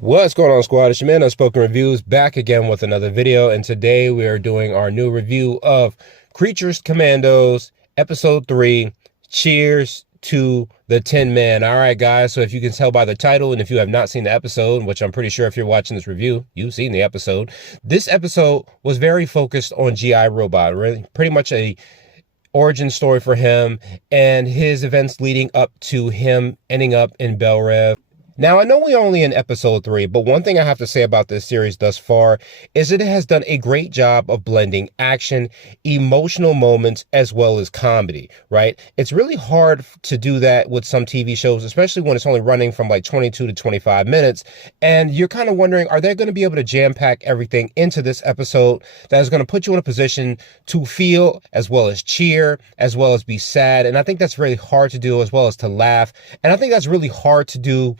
What's going on, squad? It's your man Unspoken Reviews, back again with another video, and today we are doing our new review of Creatures Commandos episode 3, Cheers to the Tin Man. All right, guys, so if you can tell by the title, and if you have not seen the episode, which I'm pretty sure if you're watching this review you've seen the episode, this episode was very focused on GI Robot, really pretty much a origin story for him and his events leading up to him ending up in Bel Rev. Now, I know we're only in episode 3, but one thing I have to say about this series thus far is that it has done a great job of blending action, emotional moments, as well as comedy, right? It's really hard to do that with some TV shows, especially when it's only running from like 22 to 25 minutes. And you're kind of wondering, are they going to be able to jam-pack everything into this episode that is going to put you in a position to feel, as well as cheer, as well as be sad? And I think that's really hard to do, as well as to laugh. And I think that's really hard to do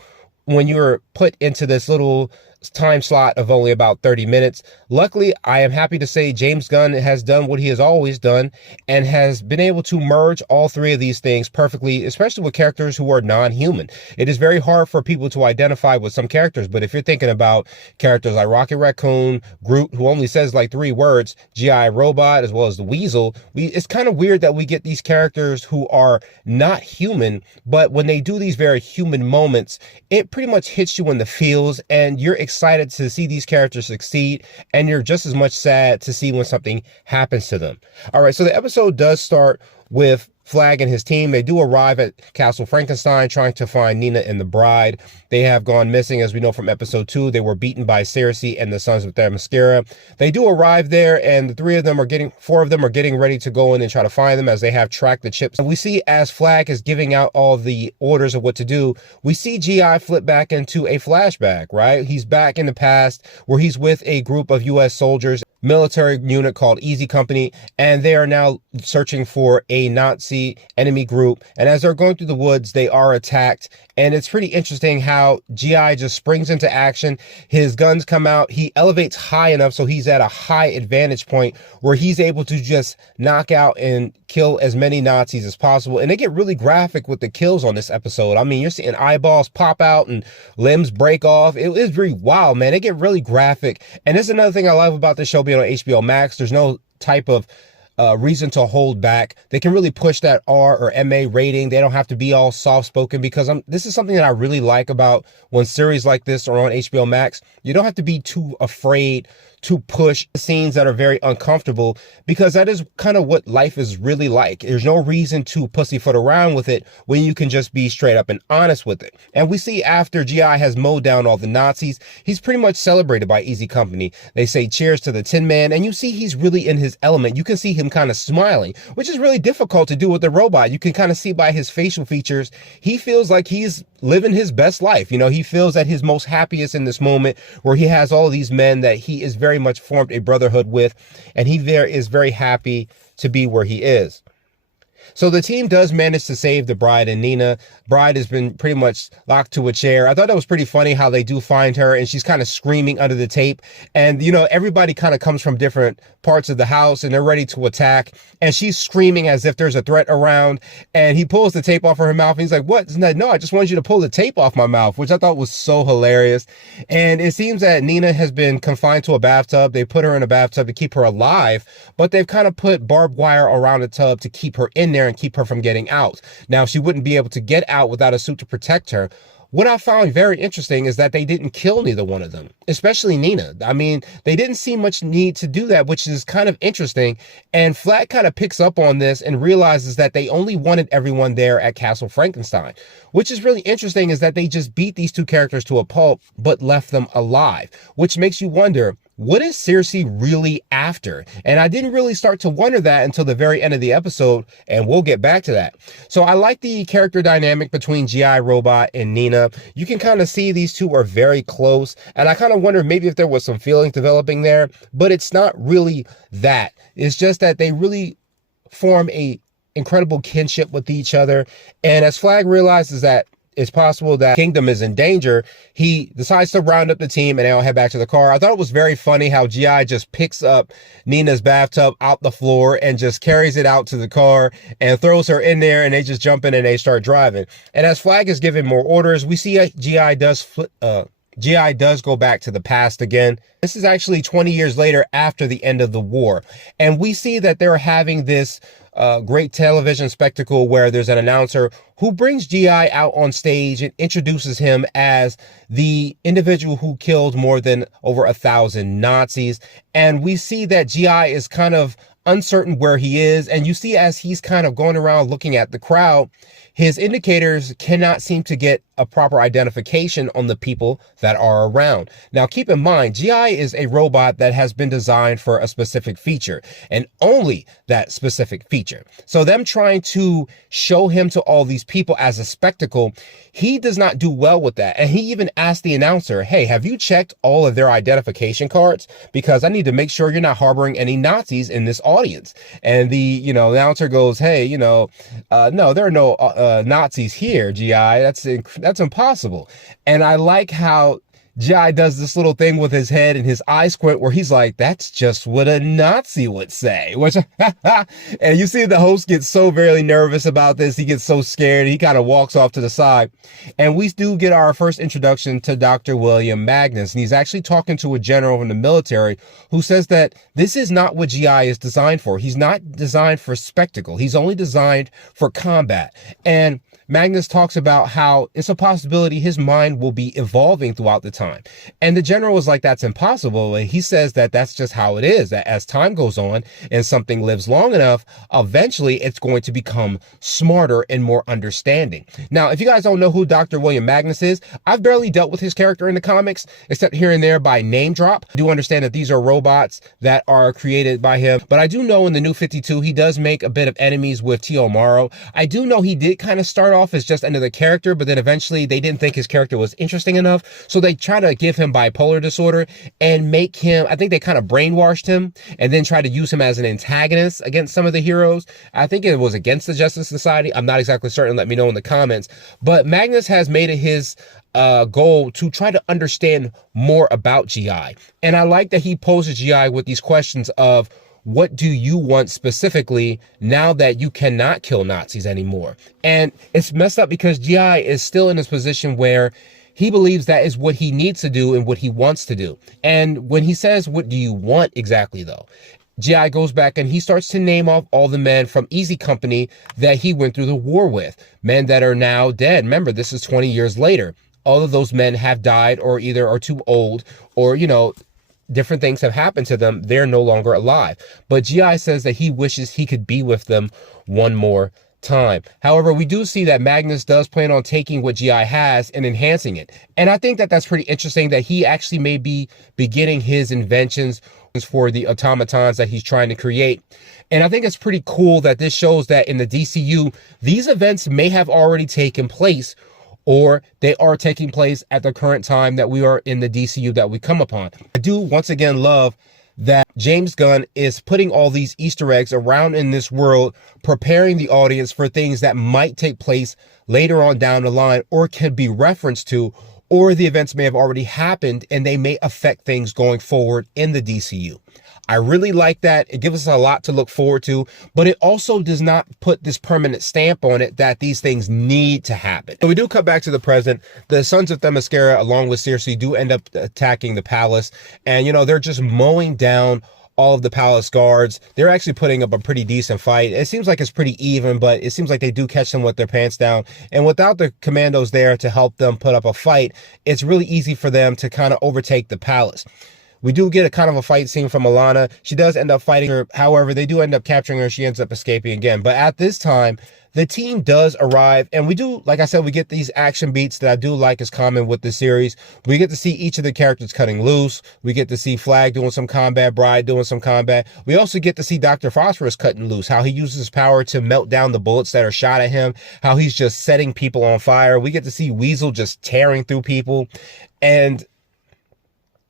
when you're put into this little time slot of only about 30 minutes. Luckily, I am happy to say James Gunn has done what he has always done and has been able to merge all three of these things perfectly, especially with characters who are non-human. It is very hard for people to identify with some characters, but if you're thinking about characters like Rocket Raccoon, Groot, who only says like 3 words, GI Robot, as well as the Weasel, it's kind of weird that we get these characters who are not human, but when they do these very human moments, it pretty much hits you in the feels, and you're excited to see these characters succeed, and you're just as much sad to see when something happens to them. All right, so the episode does start with Flag and his team. They do arrive at Castle Frankenstein trying to find Nina and the bride. They have gone missing, as we know from episode 2. They were beaten by Cersei and the Sons of Themyscira. They do arrive there, and the 4 of them are getting ready to go in and try to find them, as they have tracked the chips. And we see, as Flag is giving out all the orders of what to do, we see GI flip back into a flashback, right? He's back in the past where he's with a group of US soldiers, military unit called Easy Company, and they are now searching for a Nazi enemy group. And as they're going through the woods, they are attacked, and it's pretty interesting how GI just springs into action. His guns come out, he elevates high enough so he's at a high advantage point where he's able to just knock out and kill as many Nazis as possible. And they get really graphic with the kills on this episode. I mean, you're seeing eyeballs pop out and limbs break off. It is really wild, man. They get really graphic, and this is another thing I love about this show being on HBO Max. There's no type of reason to hold back. They can really push that R or MA rating. They don't have to be all soft-spoken, because this is something that I really like about when series like this are on HBO Max. You don't have to be too afraid to push scenes that are very uncomfortable, because that is kind of what life is really like. There's no reason to pussyfoot around with it when you can just be straight up and honest with it. And we see after GI has mowed down all the Nazis, he's pretty much celebrated by Easy Company. They say cheers to the Tin Man, and you see he's really in his element. You can see him kind of smiling, which is really difficult to do with the robot. You can kind of see by his facial features, he feels like he's living his best life. You know, he feels at his most happiest in this moment where he has all these men that he is very much formed a brotherhood with, and he is very happy to be where he is. So the team does manage to save the bride and Nina. Bride has been pretty much locked to a chair. I thought that was pretty funny how they do find her, and she's kind of screaming under the tape. And, you know, everybody kind of comes from different parts of the house, and they're ready to attack. And she's screaming as if there's a threat around. And he pulls the tape off of her mouth, and he's like, "What? No, I just wanted you to pull the tape off my mouth," which I thought was so hilarious. And it seems that Nina has been confined to a bathtub. They put her in a bathtub to keep her alive, but they've kind of put barbed wire around the tub to keep her in there and keep her from getting out. Now, she wouldn't be able to get out without a suit to protect her. What I found very interesting is that they didn't kill neither one of them, especially Nina. I mean, they didn't see much need to do that, which is kind of interesting. And Flat kind of picks up on this and realizes that they only wanted everyone there at Castle Frankenstein. Which is really interesting, is that they just beat these 2 characters to a pulp, but left them alive, which makes you wonder, what is Cersei really after? And I didn't really start to wonder that until the very end of the episode, and we'll get back to that. So I like the character dynamic between GI Robot and Nina. You can kind of see these 2 are very close, and I kind of wonder maybe if there was some feelings developing there, but it's not really that. It's just that they really form a incredible kinship with each other. And as Flag realizes that it's possible that Kingdom is in danger, he decides to round up the team, and they all head back to the car. I thought it was very funny how GI just picks up Nina's bathtub out the floor and just carries it out to the car and throws her in there, and they just jump in and they start driving. And as Flag is giving more orders, we see GI does GI does go back to the past again. This is actually 20 years later after the end of the war. And we see that they're having this great television spectacle where there's an announcer who brings GI out on stage and introduces him as the individual who killed more than over 1,000 Nazis. And we see that GI is kind of uncertain where he is. And you see, as he's kind of going around looking at the crowd, his indicators cannot seem to get a proper identification on the people that are around. Now, keep in mind, GI is a robot that has been designed for a specific feature, and only that specific feature. So them trying to show him to all these people as a spectacle, he does not do well with that. And he even asked the announcer, hey, have you checked all of their identification cards? Because I need to make sure you're not harboring any Nazis in this audience. And the, announcer goes, hey, no, there are no Nazis here, GI. That's impossible. And I like how GI does this little thing with his head and his eye squint where he's like, that's just what a Nazi would say. Which, and you see the host gets so very nervous about this. He gets so scared. He kind of walks off to the side. And we do get our first introduction to Dr. William Magnus. And he's actually talking to a general in the military who says that this is not what GI is designed for. He's not designed for spectacle. He's only designed for combat. And Magnus talks about how it's a possibility his mind will be evolving throughout the time. And the general is like, that's impossible. And he says that that's just how it is, that as time goes on and something lives long enough, eventually it's going to become smarter and more understanding. Now, if you guys don't know who Dr. William Magnus is, I've barely dealt with his character in the comics, except here and there by name drop. I do understand that these are robots that are created by him, but I do know in the New 52, he does make a bit of enemies with Tio Maro. I do know he did kind of start off as just another character, but then eventually they didn't think his character was interesting enough, so they try to give him bipolar disorder and make him, I think they kind of brainwashed him and then try to use him as an antagonist against some of the heroes. I think it was against the Justice Society. I'm not exactly certain. Let me know in the comments. But Magnus has made it his goal to try to understand more about GI. And I like that he poses GI with these questions of, what do you want specifically now that you cannot kill Nazis anymore? And it's messed up because GI is still in this position where he believes that is what he needs to do and what he wants to do. And when he says, what do you want exactly though? GI goes back and he starts to name off all the men from Easy Company that he went through the war with. Men that are now dead. Remember, this is 20 years later. All of those men have died or either are too old or, different things have happened to them. They're no longer alive. But GI says that he wishes he could be with them one more time. However, we do see that Magnus does plan on taking what GI has and enhancing it. And I think that that's pretty interesting that he actually may be beginning his inventions for the automatons that he's trying to create. And I think it's pretty cool that this shows that in the DCU, these events may have already taken place, or they are taking place at the current time that we are in the DCU that we come upon. I do once again love that James Gunn is putting all these Easter eggs around in this world, preparing the audience for things that might take place later on down the line or can be referenced to, or the events may have already happened and they may affect things going forward in the DCU. I really like that. It gives us a lot to look forward to, but it also does not put this permanent stamp on it that these things need to happen. So we do cut back to the present. The Sons of Themyscira, along with Circe, do end up attacking the palace. And, they're just mowing down all of the palace guards. They're actually putting up a pretty decent fight. It seems like it's pretty even, but it seems like they do catch them with their pants down. And without the commandos there to help them put up a fight, it's really easy for them to kind of overtake the palace. We do get a kind of a fight scene from Alana. She does end up fighting her. However, they do end up capturing her. She ends up escaping again. But at this time, the team does arrive. And we do, like I said, we get these action beats that I do like is common with the series. We get to see each of the characters cutting loose. We get to see Flag doing some combat, Bride doing some combat. We also get to see Dr. Phosphorus cutting loose, how he uses his power to melt down the bullets that are shot at him, how he's just setting people on fire. We get to see Weasel just tearing through people. And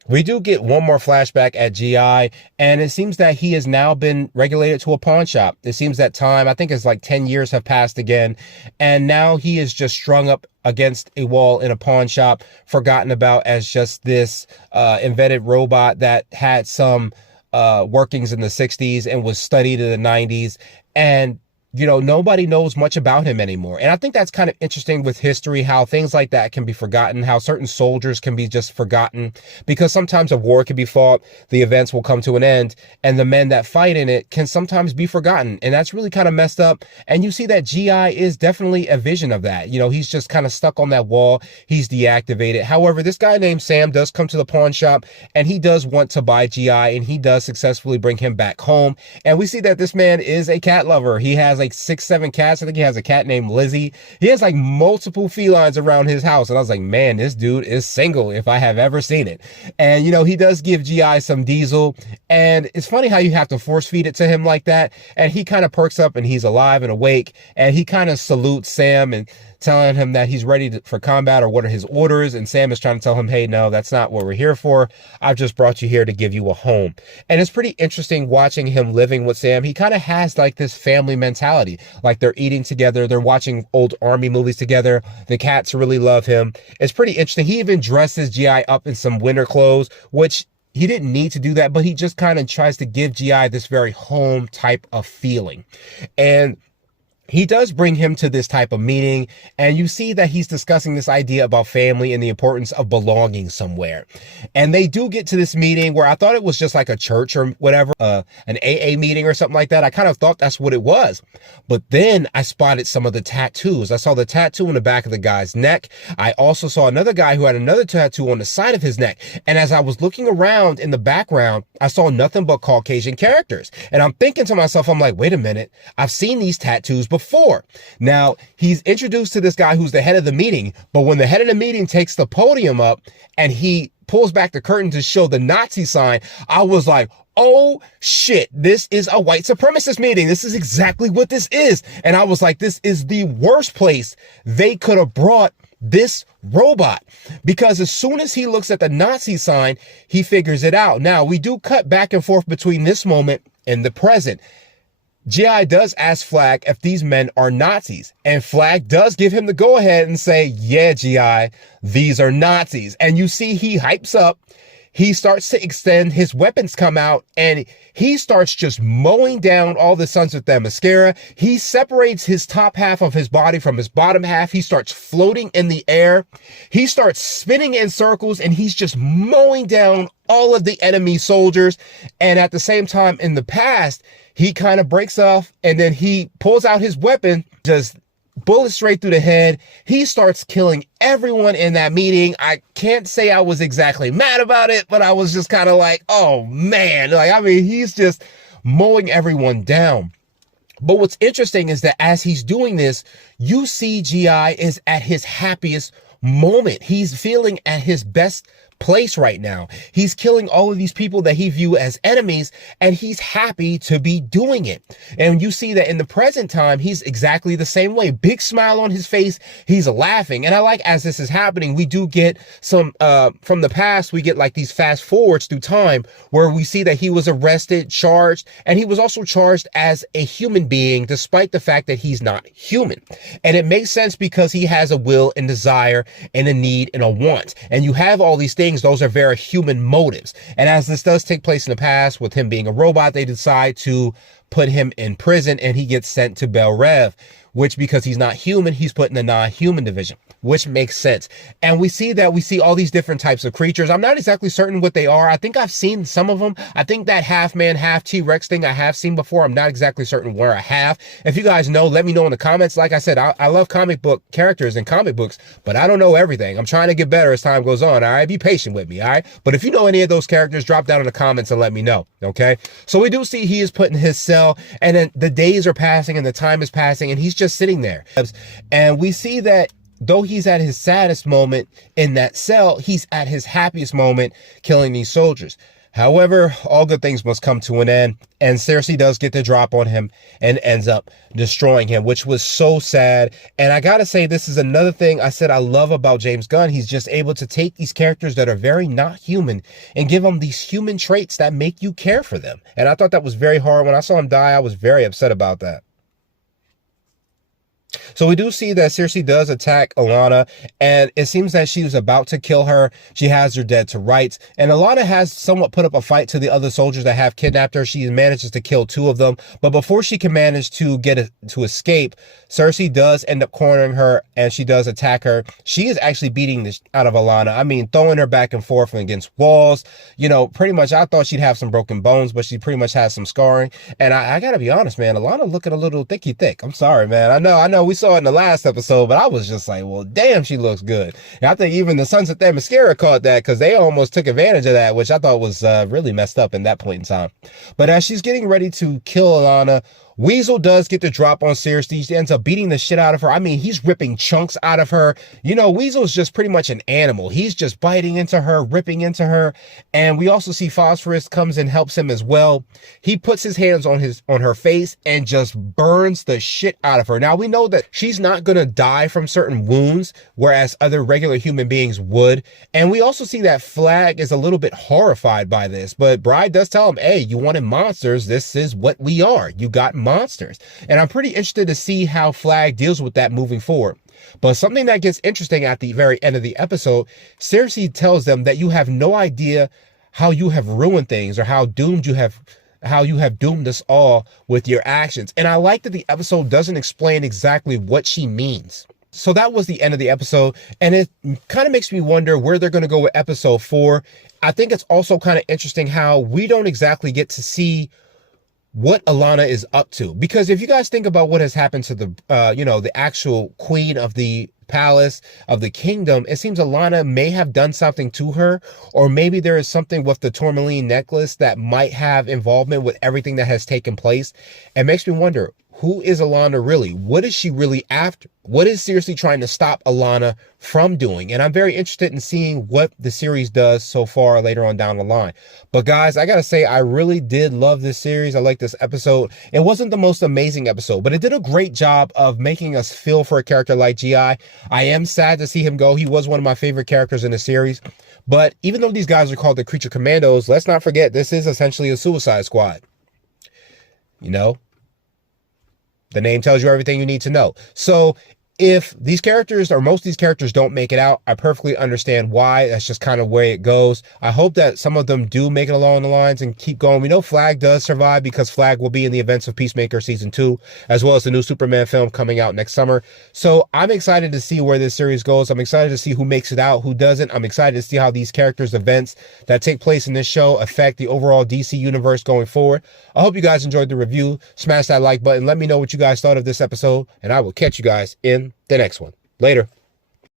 we do get one more flashback at GI, and it seems that he has now been regulated to a pawn shop. It seems that time, I think it's like 10 years have passed again, and now he is just strung up against a wall in a pawn shop, forgotten about as just this invented robot that had some workings in the 60s and was studied in the 90s. And nobody knows much about him anymore. And I think that's kind of interesting with history, how things like that can be forgotten, how certain soldiers can be just forgotten, because sometimes a war can be fought, the events will come to an end, and the men that fight in it can sometimes be forgotten. And that's really kind of messed up. And you see that GI is definitely a vision of that. He's just kind of stuck on that wall. He's deactivated. However, this guy named Sam does come to the pawn shop, and he does want to buy GI, and he does successfully bring him back home. And we see that this man is a cat lover. He has like 6-7 cats. I think he has a cat named Lizzie. He has like multiple felines around his house. And I was like, man, this dude is single if I have ever seen it. And, he does give GI some diesel. And it's funny how you have to force feed it to him like that. And he kind of perks up and he's alive and awake. And he kind of salutes Sam and telling him that he's ready for combat, or what are his orders. And Sam is trying to tell him, hey, no, that's not what we're here for. I've just brought you here to give you a home. And it's pretty interesting watching him living with Sam. He kind of has like this family mentality, like they're eating together. They're watching old army movies together. The cats really love him. It's pretty interesting. He even dresses GI up in some winter clothes, which he didn't need to do that, but he just kind of tries to give GI this very home type of feeling. And he does bring him to this type of meeting, and you see that he's discussing this idea about family and the importance of belonging somewhere. And they do get to this meeting where I thought it was just like a church or whatever, an AA meeting or something like that. I kind of thought that's what it was. But then I spotted some of the tattoos. I saw the tattoo on the back of the guy's neck. I also saw another guy who had another tattoo on the side of his neck. And as I was looking around in the background, I saw nothing but Caucasian characters. And I'm thinking to myself, I'm like, wait a minute, I've seen these tattoos before. Now, he's introduced to this guy who's the head of the meeting, but when the head of the meeting takes the podium up and he pulls back the curtain to show the Nazi sign, I was like, oh shit, this is a white supremacist meeting. This is exactly what this is. And I was like, this is the worst place they could have brought this robot, because as soon as he looks at the Nazi sign, he figures it out. Now, we do cut back and forth between this moment and the present. GI does ask Flag if these men are Nazis, and Flag does give him the go ahead and say, yeah, GI, these are Nazis. And you see he hypes up. He starts to extend, his weapons come out, and he starts just mowing down all the Sons of Themyscira. He separates his top half of his body from his bottom half. He starts floating in the air. He starts spinning in circles, and he's just mowing down all of the enemy soldiers. And at the same time, in the past, he kind of breaks off, and then he pulls out his weapon, just bullet straight through the head. He starts killing everyone in that meeting. I can't say I was exactly mad about it, but I was just kind of like, oh man, he's just mowing everyone down. But what's interesting is that as he's doing this, you see GI is at his happiest moment. He's feeling at his best place right now. He's killing all of these people that he view as enemies, and he's happy to be doing it. And you see that in the present time, he's exactly the same way. Big smile on his face. He's laughing. And I like, as this is happening, we do get some, from the past, we get like these fast forwards through time where we see that he was arrested, charged, and he was also charged as a human being, despite the fact that he's not human. And it makes sense because he has a will and desire and a need and a want. And you have all these things. Those are very human motives. And as this does take place in the past with him being a robot, they decide to put him in prison, and he gets sent to Bel Rev, which, because he's not human, he's put in the non-human division, which makes sense. And we see all these different types of creatures. I'm not exactly certain what they are. I think I've seen some of them. I think that half man, half T-Rex thing I have seen before. I'm not exactly certain where I have. If you guys know, let me know in the comments. Like I said, I love comic book characters and comic books, but I don't know everything. I'm trying to get better as time goes on. All right, be patient with me. All right. But if you know any of those characters, drop down in the comments and let me know. Okay. So we do see he is put in his cell, and then the days are passing and the time is passing, and he's just sitting there. And we see that though he's at his saddest moment in that cell, he's at his happiest moment killing these soldiers. However, all good things must come to an end, and Cersei does get the drop on him and ends up destroying him, which was so sad. And I gotta say, this is another thing I said I love about James Gunn. He's just able to take these characters that are very not human and give them these human traits that make you care for them. And I thought that was very hard. When I saw him die, I was very upset about that. So we do see that Cersei does attack Alana, and it seems that she was about to kill her. She has her dead to rights, and Alana has somewhat put up a fight to the other soldiers that have kidnapped her. She manages to kill 2 of them, but before she can manage to to escape, Cersei does end up cornering her, and she does attack her. She is actually beating the out of Alana. I mean, throwing her back and forth against walls. You know, pretty much I thought she'd have some broken bones, but she pretty much has some scarring. And I gotta be honest, man, Alana looking a little thick. I'm sorry, man. I know we saw it in the last episode, but I was just like, well, damn, she looks good. And I think even the Sunset There Mascara caught that, because they almost took advantage of that, which I thought was really messed up in that point in time. But as she's getting ready to kill Alana, Weasel does get the drop on Cersei. He ends up beating the shit out of her. I mean, he's ripping chunks out of her. You know, Weasel's just pretty much an animal. He's just biting into her, ripping into her. And we also see Phosphorus comes and helps him as well. He puts his hands on her face and just burns the shit out of her. Now, we know that she's not going to die from certain wounds, whereas other regular human beings would. And we also see that Flag is a little bit horrified by this. But Bride does tell him, hey, you wanted monsters. This is what we are. You got monsters. And I'm pretty interested to see how Flag deals with that moving forward. But something that gets interesting at the very end of the episode, Cersei tells them that you have no idea how you have ruined things, or how you have doomed us all with your actions. And I like that the episode doesn't explain exactly what she means. So that was the end of the episode, and it kind of makes me wonder where they're going to go with episode 4. I think it's also kind of interesting how we don't exactly get to see what Alana is up to. Because if you guys think about what has happened to the, the actual queen of the palace, of the kingdom, it seems Alana may have done something to her, or maybe there is something with the tourmaline necklace that might have involvement with everything that has taken place. It makes me wonder, who is Alana really? What is she really after? What is Cersei trying to stop Alana from doing? And I'm very interested in seeing what the series does so far later on down the line. But guys, I gotta say, I really did love this series. I like this episode. It wasn't the most amazing episode, but it did a great job of making us feel for a character like G.I. I am sad to see him go. He was one of my favorite characters in the series. But even though these guys are called the Creature Commandos, let's not forget, this is essentially a Suicide Squad. You know? The name tells you everything you need to know. So if these characters, or most of these characters, don't make it out, I perfectly understand why. That's just kind of where it goes. I hope that some of them do make it along the lines and keep going. We know Flag does survive, because Flag will be in the events of Peacemaker Season 2, as well as the new Superman film coming out next summer. So I'm excited to see where this series goes. I'm excited to see who makes it out, who doesn't. I'm excited to see how these characters' events that take place in this show affect the overall DC universe going forward. I hope you guys enjoyed the review. Smash that like button. Let me know what you guys thought of this episode, and I will catch you guys in the next one. Later.